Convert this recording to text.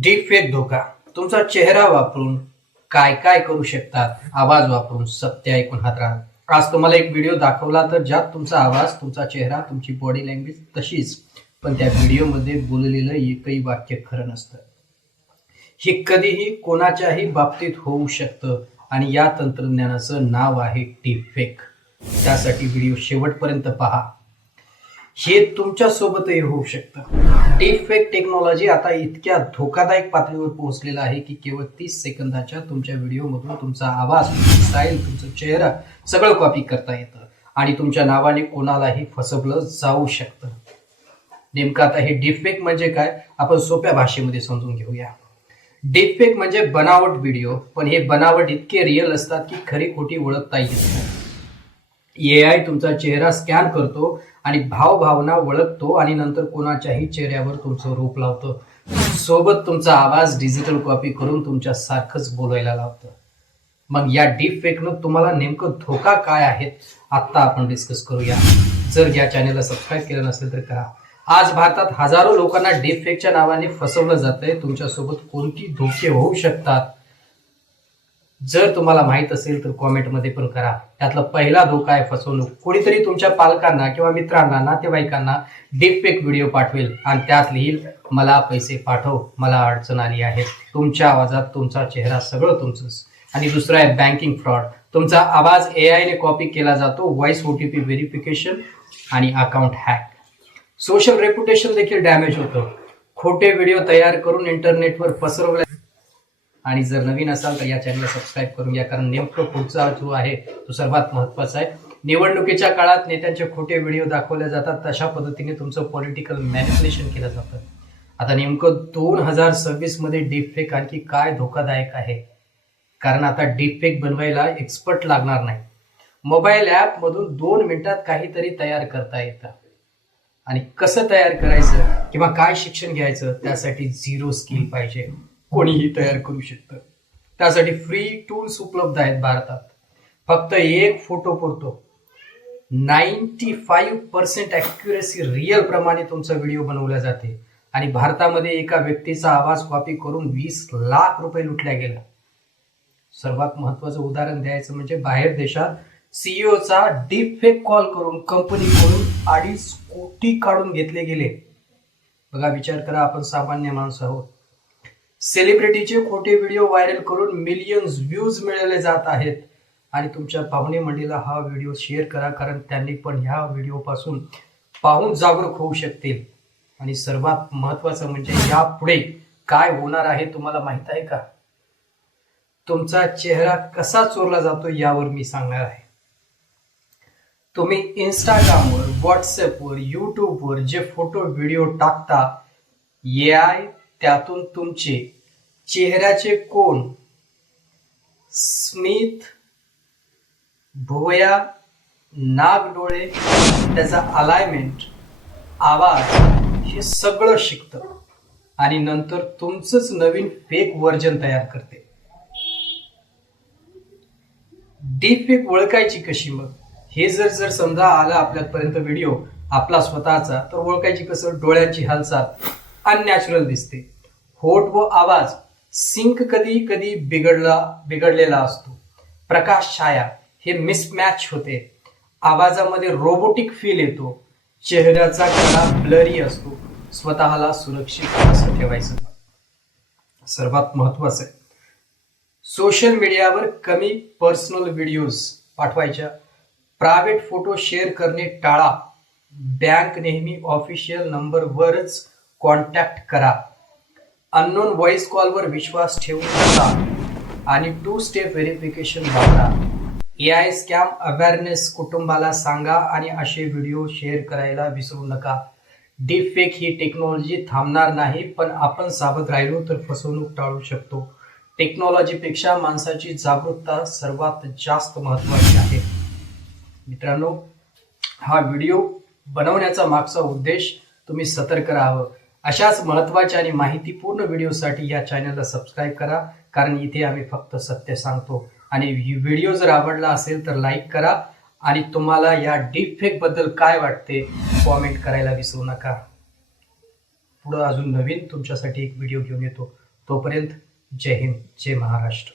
Deep fake धोका. तुमचा चेहरा वापरून काय काय करू शकतात? आवाज वापरून सत्य ऐकून हात राहा. आज तुम्हाला एक व्हिडिओ दाखवला तर ज्यात तुमचा आवाज तुमचा चेहरा तुमची बॉडी लँग्वेज तशीच. पण त्या व्हिडिओमध्ये बोललेलं एकही वाक्य खरं नसतं. हे कधीही कोणाच्याही बाबतीत होऊ शकतं आणि या तंत्रज्ञानाचं नाव आहे डीप फेक त्यासाठी व्हिडिओ शेवटपर्यंत पहा. हे तुमच्या सोबतही होऊ शकतं. डीप फेक टेक्नॉलॉजी आता इतक्या धोकादायक पातळीवर पोहोचलेला आहे की केवळ तीस सेकंदाच्या तुमच्या व्हिडिओमधून तुमचा आवाज स्टाईल तुमचा चेहरा सगळं कॉपी करता येतं आणि तुमच्या नावाने कोणालाही फसवलं जाऊ शकतं. नेमकं आता हे डीपफेक म्हणजे काय? आपण सोप्या भाषेमध्ये समजून घेऊया. डीपफेक म्हणजे बनावट व्हिडिओ पण हे बनावट इतके रिअल असतात की खरी खोटी ओळखता येत नाही. ए आय तुमचा चेहरा स्कॅन करतो आणि भावभावना ओळखतो आणि नंतर कोणाच्याही चेहऱ्यावर तुमचं रूप लावतो. सोबत तुमचा आवाज डिजिटल कॉपी करून तुमच्या सारखंच बोलायला लावतं. मग या डीप फेकनं तुम्हाला नेमकं धोका काय आहेत आत्ता आपण डिस्कस करूया. जर या चॅनलला सबस्क्राईब केलं नसेल तर करा. आज भारतात हजारो लोकांना डीप फेकच्या नावाने फसवलं जातंय. तुमच्यासोबत कोणती धोके होऊ शकतात? जर तुम्हाला माहीत असेल तर कॉमेंटमध्ये पण करा. त्यातला पहिला धोका आहे फसवणूक. कोणीतरी तुमच्या पालकांना किंवा मित्रांना नातेवाईकांना डीपफेक व्हिडिओ पाठवेल आणि त्यात लिहिल मला पैसे पाठव मला अडचण आली आहे. तुमच्या आवाजात तुमचा चेहरा सगळं तुमचंच आणि दुसरं आहे बँकिंग फ्रॉड तुमचा आवाज ए आयने कॉपी केला जातो voice O T P verification आणि अकाउंट हॅक सोशल रेप्युटेशन देखील डॅमेज होतं. खोटे व्हिडिओ तयार करून इंटरनेटवर पसरवले आणि जर नवीन असाल तर या चॅनलला सबस्क्राईब करून घ्या. कारण नेमकं पुढचा जो आहे तो सर्वात महत्त्वाचा आहे. निवडणुकीच्या काळात नेत्यांचे खोटे व्हिडिओ दाखवले जातात. तशा पद्धतीने तुमचं पॉलिटिकल मॅनिप्युलेशन केलं जातं. आता नेमकं दोन हजार सव्वीसमध्ये डीपफेक आणखी काय धोकादायक आहे? कारण आता डीपफेक बनवायला एक्सपर्ट लागणार नाही. मोबाईल ॲप मधून दोन मिनिटात काहीतरी तयार करता येतं. आणि कसं तयार करायचं किंवा काय शिक्षण घ्यायचं त्यासाठी झिरो स्किल पाहिजे. कोणीही तयार करू शकतं. त्यासाठी फ्री टूल्स उपलब्ध आहेत भारतात. फक्त एक फोटो पुरतो. Ninety five percent accuracy real प्रमाणे तुमचा व्हिडिओ बनवला जाते. आणि भारतामध्ये एका व्यक्तीचा आवाज कॉपी करून वीस लाख रुपये लुटल्या गेला. सर्वात महत्वाचं उदाहरण द्यायचं म्हणजे बाहेर देशात सीईओचा डीप फेक कॉल करून कंपनीकडून अडीच कोटी काढून घेतले गेले. बघा विचार करा आपण सामान्य माणसं आहोत. सेलिब्रिटीचे खोटे व्हिडिओ व्हायरल करून मिलियन्स व्ह्यूज मिळवले जात आहेत. आणि तुमच्या पाहुणे मंडळीला हा व्हिडिओ शेअर करा कारण त्यांनी पण ह्या व्हिडिओ पासून पाहून जागरूक होऊ शकतील. आणि सर्वात महत्वाचं म्हणजे यापुढे काय होणार आहे तुम्हाला माहीत आहे का? तुमचा चेहरा कसा चोरला जातो यावर मी सांगणार आहे. तुम्ही इंस्टाग्रामवर व्हॉट्सअपवर यूट्यूबवर जे फोटो व्हिडिओ टाकता ए आय त्यातून तुमचे चेहऱ्याचे कोण स्मित भुवया नाग डोळे त्याचा अलायमेंट आवाज हे सगळं शिकतं. आणि नंतर तुमचंच नवीन फेक वर्जन तयार करते. डीप फेक ओळखायची कशी मग? हे जर जर समजा आला आपल्यापर्यंत व्हिडिओ आपला स्वतःचा तर ओळखायची कसं? डोळ्यांची हालचाल अननॅचरल दिसते. होठ व आवाज सिंक कधी कधी बिघडला बिघडलेला असतो. प्रकाश छाया हे मिसमॅच होते. आवाजामध्ये रोबोटिक फील येतो. चेहऱ्याचा कला ब्लरी असतो. स्वतःला सुरक्षित असं ठेवायचं. सर्वात महत्वाचं आहे. सोशल मीडियावर कमी पर्सनल व्हिडिओज पाठवायच्या. प्रायव्हेट फोटो शेअर करणे टाळा. बँक नेहमी ऑफिशियल नंबरवरच कॉन्टॅक्ट करा. अननोन व्हॉइस कॉलवर विश्वास ठेवू नका आणि टू स्टेप व्हेरिफिकेशन वापरा. ए आय स्कॅम अवेअरनेस कुटुंबाला सांगा आणि असे व्हिडिओ शेअर करायला विसरू नका. डीप फेक ही टेक्नॉलॉजी थांबणार नाही पण आपण सावध राहिलो तर फसवणूक टाळू शकतो. टेक्नॉलॉजीपेक्षा माणसाची जागरूकता सर्वात जास्त महत्वाची आहे. मित्रांनो हा व्हिडिओ बनवण्याचा मागचा उद्देश तुम्ही सतर्क राहावं. अशाच महत्त्वाच्या आणि माहितीपूर्ण व्हिडिओसाठी या चॅनलला सबस्क्राईब करा. कारण इथे आम्ही फक्त सत्य सांगतो. आणि व्हिडिओ जर आवडला असेल तर लाईक करा. आणि तुम्हाला या डीप फेकबद्दल काय वाटते कॉमेंट करायला विसरू नका. पुढं अजून नवीन तुमच्यासाठी एक व्हिडिओ घेऊन येतो. तोपर्यंत जय हिंद जय महाराष्ट्र.